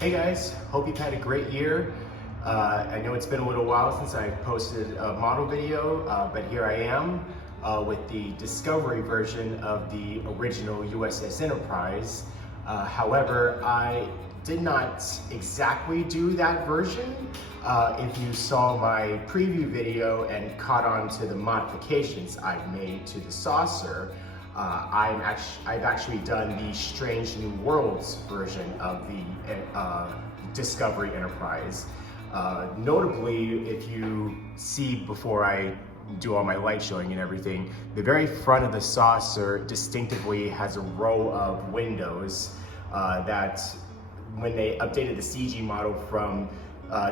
Hey guys, hope you've had a great year. I know it's been a little while since I posted a model video, but here I am with the Discovery version of the original USS Enterprise. However, I did not exactly do that version. If you saw my preview video and caught on to the modifications I've made to the saucer, I've actually done the Strange New Worlds version of the Discovery Enterprise. Notably, if you see before I do all my light showing and everything, the very front of the saucer distinctively has a row of windows that when they updated the CG model from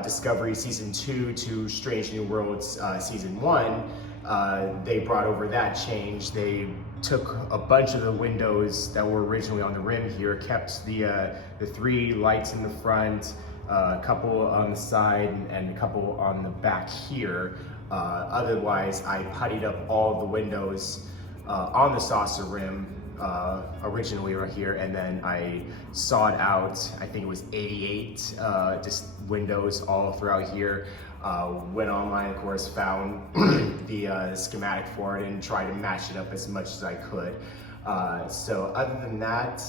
Discovery Season 2 to Strange New Worlds Season 1, they brought over that change. They took a bunch of the windows that were originally on the rim here, kept the three lights in the front, a couple on the side, and a couple on the back here. Otherwise, I puttied up all the windows on the saucer rim originally right here, and then I sawed out, I think it was 88 just windows all throughout here. Went online, of course, found the schematic for it and tried to match it up as much as I could. So other than that,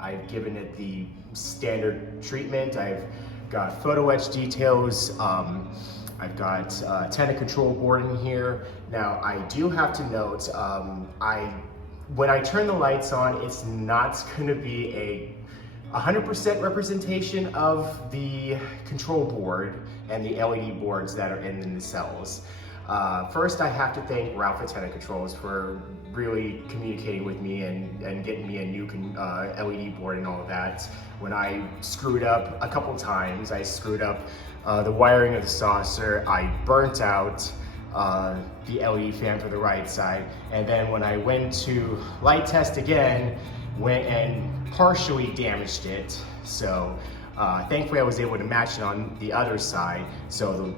I've given it the standard treatment. I've got Photoetch details. I've got TenaControls board in here. Now, I do have to note, when I turn the lights on, it's not going to be a 100% representation of the control board and the LED boards that are in the nacelles. First, I have to thank Ralph at TenaControls for really communicating with me and getting me a new LED board and all of that. When I screwed up a couple times, I screwed up the wiring of the saucer, I burnt out the LED fan for the right side, and then when I went to light test again, went and partially damaged it. So thankfully I was able to match it on the other side. So the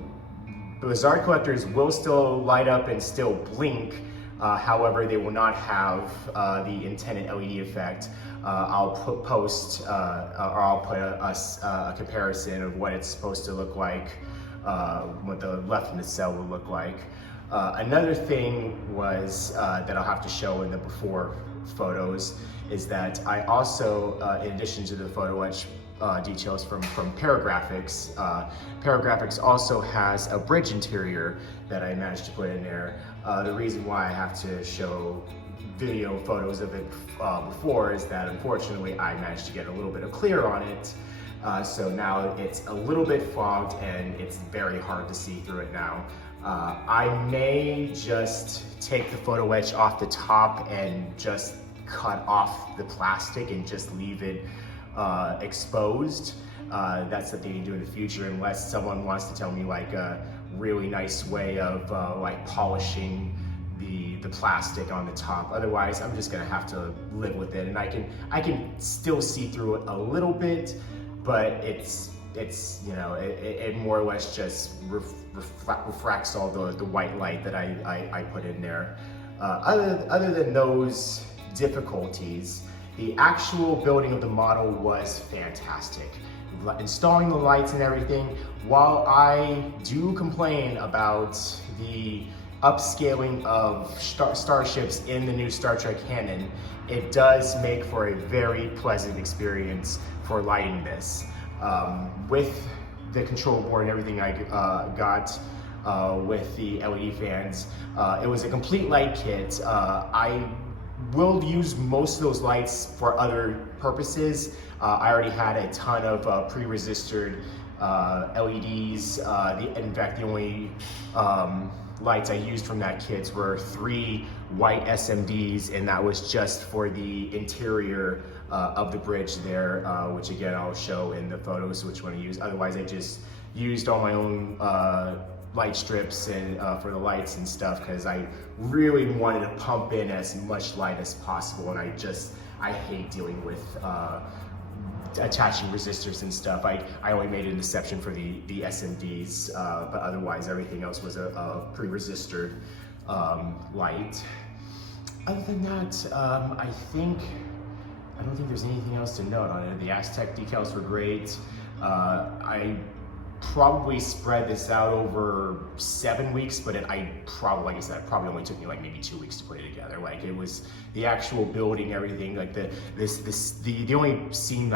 Blizzard collectors will still light up and still blink. However, they will not have the intended LED effect. I'll post a comparison of what it's supposed to look like, what the left nacelle will look like. Another thing was that I'll have to show in the before photos is that I also, in addition to the Photoetch details from Paragraphics, Paragraphics also has a bridge interior that I managed to put in there. The reason why I have to show video photos of it before is that unfortunately I managed to get a little bit of clear on it. So now it's a little bit fogged and it's very hard to see through it now. I may just take the Photoetch off the top and just cut off the plastic and just leave it exposed. That's something you can do in the future, unless someone wants to tell me like a really nice way of like polishing the plastic on the top. Otherwise, I'm just gonna have to live with it, and I can still see through it a little bit, but it's you know, it more or less just refracts all the white light that I put in there. Other than those difficulties, the actual building of the model was fantastic. Installing the lights and everything, while I do complain about the upscaling of starships in the new Star Trek canon, it does make for a very pleasant experience for lighting this. With the control board and everything I got with the LED fans, it was a complete light kit. I will use most of those lights for other purposes. I already had a ton of pre-resisted LEDs. In fact, the only lights I used from that kit were 3 white SMDs, and that was just for the interior of the bridge there, which again I'll show in the photos which one I use. Otherwise, I just used all my own light strips and for the lights and stuff, because I really wanted to pump in as much light as possible, and I hate dealing with attaching resistors and stuff. I only made an exception for the SMDs, but otherwise everything else was a pre-resistor light. Other than that, I don't think there's anything else to note on it. The Aztec decals were great. I probably spread this out over 7 weeks, but like I said, it probably only took me like maybe 2 weeks to put it together. Like it was the actual building, everything, like the only seam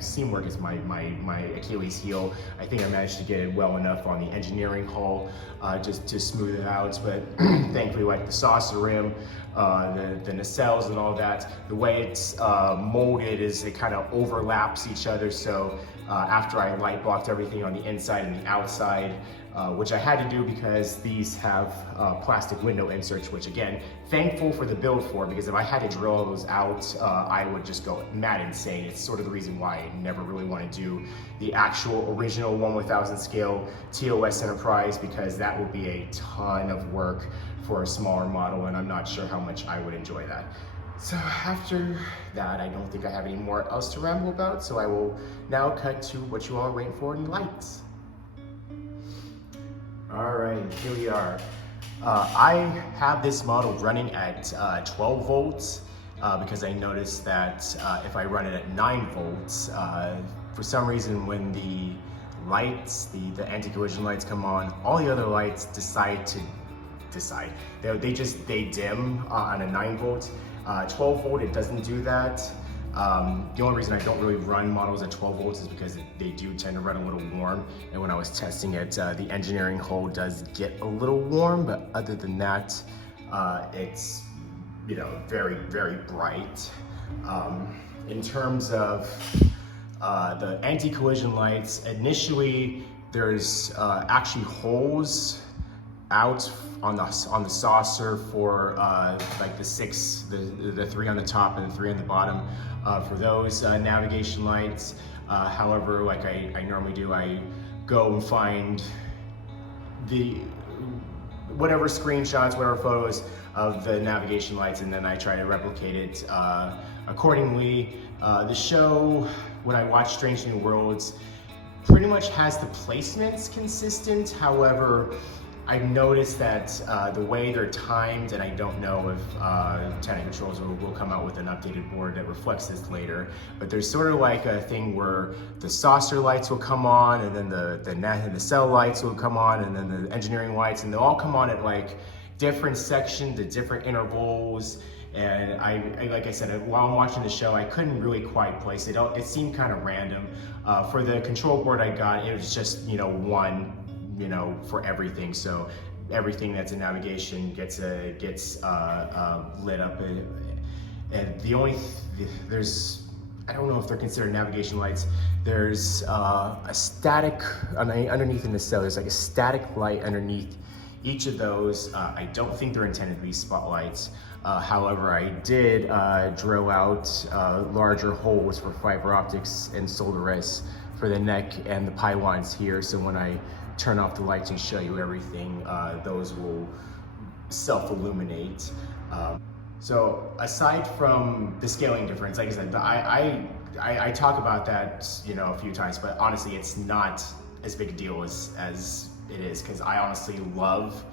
seam work is my Achilles heel. I think I managed to get it well enough on the engineering hull just to smooth it out, but thankfully, like the saucer rim, the nacelles and all that, the way it's molded is it kind of overlaps each other. So after I light blocked everything on the inside and the outside, which I had to do because these have plastic window inserts, which again, thankful for the build for, because if I had to drill those out, I would just go mad insane. It's sort of the reason why I never really want to do the actual original 1/1000 scale TOS Enterprise, because that would be a ton of work for a smaller model, and I'm not sure how much I would enjoy that. So after that, I don't think I have any more else to ramble about, so I will now cut to what you all are waiting for in the lights. All right, here we are. I have this model running at 12 volts because I noticed that if I run it at 9 volts, for some reason when the lights, the anti-collision lights come on, all the other lights they dim on a 9 volt. 12 volt, it doesn't do that. The only reason I don't really run models at 12 volts is because they do tend to run a little warm. And when I was testing it, the engineering hull does get a little warm, but other than that, it's, you know, very, very bright. In terms of the anti-collision lights, initially there's actually holes out on the saucer for like the 3 on the top and the 3 on the bottom for those navigation lights. However, like I normally do, I go and find whatever screenshots, whatever photos of the navigation lights, and then I try to replicate it accordingly. The show, when I watch Strange New Worlds, pretty much has the placements consistent. However, I've noticed that the way they're timed, and I don't know if TenaControls will come out with an updated board that reflects this later, but there's sort of like a thing where the saucer lights will come on, and then the cell lights will come on, and then the engineering lights, and they'll all come on at like different sections at different intervals. And like I said, while I'm watching the show, I couldn't really quite place it. It seemed kind of random. For the control board I got, it was just, you know, one, you know, for everything. So everything that's in navigation gets lit up. And I don't know if they're considered navigation lights. There's a static, underneath in the cell, there's like a static light underneath each of those. I don't think they're intended to be spotlights. However, I did drill out larger holes for fiber optics and solderets for the neck and the pylons here. So when I turn off the lights and show you everything, those will self-illuminate. So aside from the scaling difference, like I said, I talk about that, you know, a few times, but honestly, it's not as big a deal as it is, because I honestly love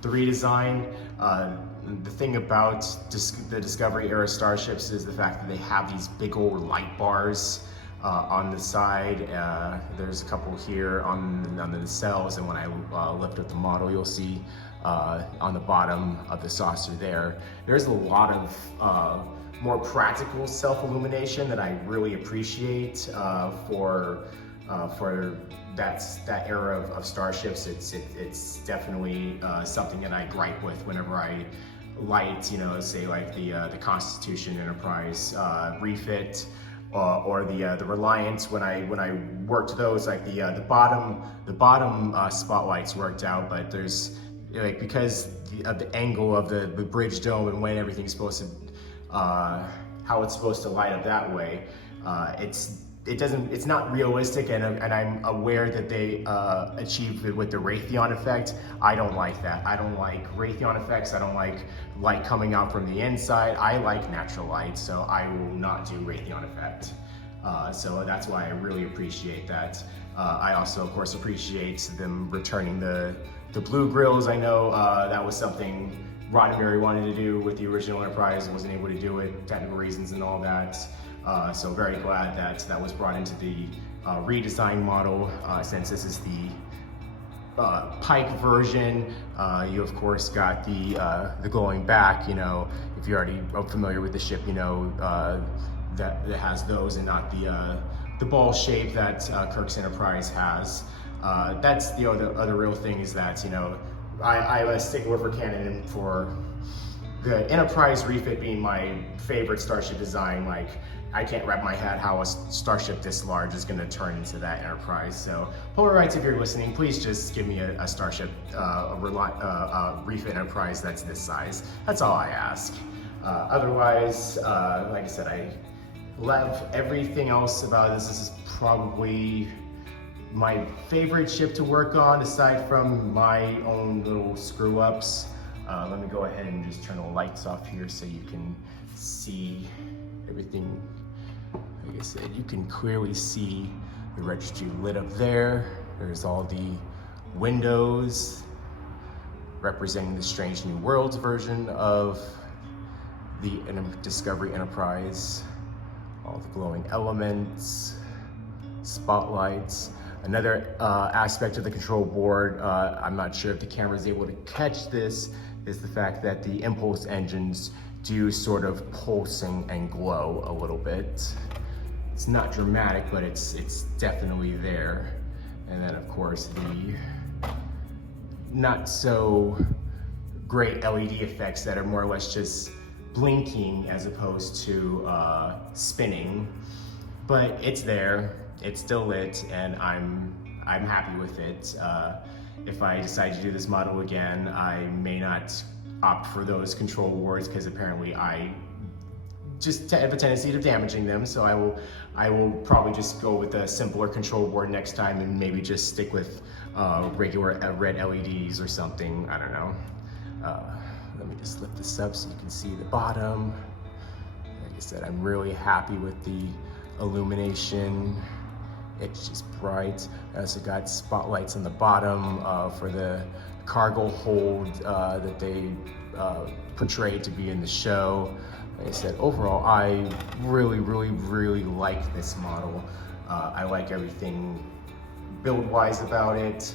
the redesign. The thing about the Discovery era starships is the fact that they have these big old light bars on the side. There's a couple here on the nacelles, and when I lift up the model, you'll see on the bottom of the saucer there's a lot of more practical self-illumination that I really appreciate for that era of starships. It's definitely something that I gripe with whenever I light, you know, say like the Constitution Enterprise refit, or the Reliance. When I worked those, like the bottom spotlights worked out, but there's, like, because of the angle of the bridge dome and when everything's supposed to how it's supposed to light up that way, it's not realistic, and I'm aware that they achieved it with the Raytheon effect. I don't like that. I don't like Raytheon effects. I don't like light coming out from the inside. I like natural light, so I will not do Raytheon effect. So that's why I really appreciate that. I also, of course, appreciate them returning the blue grills. I know that was something Roddenberry wanted to do with the original Enterprise and wasn't able to do it, technical reasons and all that. So very glad that that was brought into the redesigned model since this is the Pike version. You of course got the glowing back. You know, if you're already familiar with the ship, you know that it has those and not the ball shape that Kirk's Enterprise has. That's the other real thing is that, you know, I'm a stickler for canon for the Enterprise refit being my favorite starship design. Like, I can't wrap my head how a starship this large is going to turn into that Enterprise. So, Polarites, if you're listening, please just give me a starship, refit Enterprise that's this size. That's all I ask. Otherwise, like I said, I love everything else about this. This is probably my favorite ship to work on, aside from my own little screw-ups. Let me go ahead and just turn the lights off here so you can see everything. Like I said, you can clearly see the registry lit up there. There's all the windows representing the Strange New Worlds version of the Discovery Enterprise. All the glowing elements, spotlights. Another aspect of the control board, I'm not sure if the camera is able to catch this, is the fact that the impulse engines do sort of pulsing and glow a little bit. It's not dramatic, but it's definitely there. And then of course the not so great LED effects that are more or less just blinking as opposed to spinning. But it's there, it's still lit, and I'm happy with it. If I decide to do this model again, I may not opt for those control boards because apparently I just have a tendency to damaging them. So I will probably just go with a simpler control board next time and maybe just stick with regular red LEDs or something. I don't know. Let me just lift this up so you can see the bottom. Like I said, I'm really happy with the illumination. It's just bright. I also got spotlights on the bottom for the cargo hold that they portrayed to be in the show. Like I said, overall, I really like this model. I like everything build-wise about it.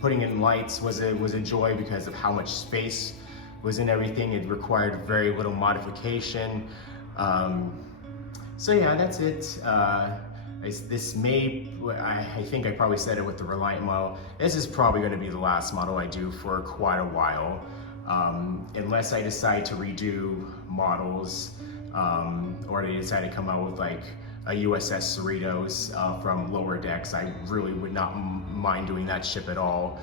Putting in lights was a joy because of how much space was in everything. It required very little modification. So yeah, that's it. This may, I think I probably said it with the Reliant model, this is probably going to be the last model I do for quite a while. Unless I decide to redo models, or they decide to come out with like a USS Cerritos from Lower Decks, I really would not mind doing that ship at all.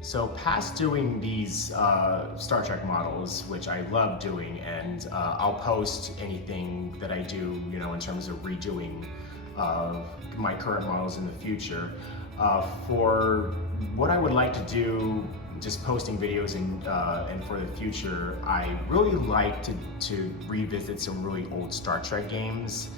So past doing these Star Trek models, which I love doing, and I'll post anything that I do, you know, in terms of redoing my current models in the future. For what I would like to do, just posting videos and for the future, I really like to revisit some really old Star Trek games.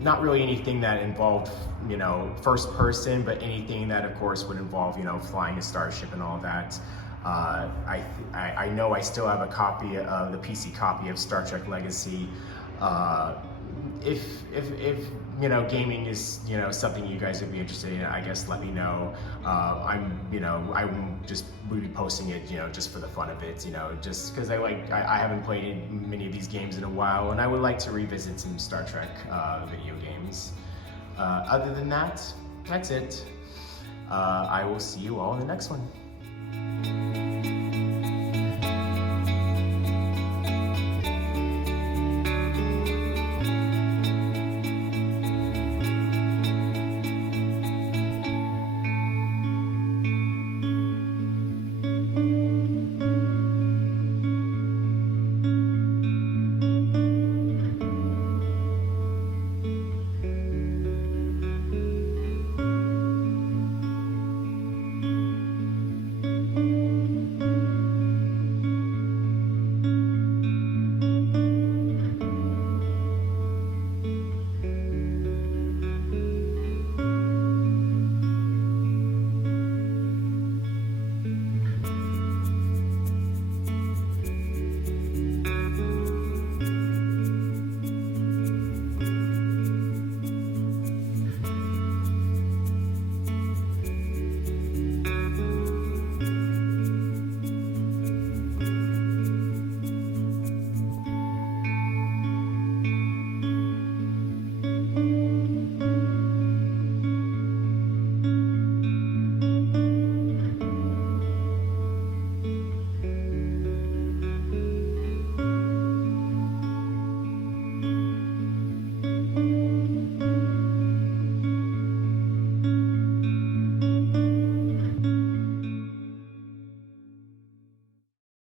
Not really anything that involved, you know, first person, but anything that of course would involve, you know, flying a starship and all that. I know I still have a copy of the PC copy of Star Trek Legacy. If you know, gaming is, you know, something you guys would be interested in, I guess let me know. I will be posting it, you know, just for the fun of it, you know, just because I haven't played many of these games in a while, and I would like to revisit some Star Trek video games. Other than that, that's it. I will see you all in the next one.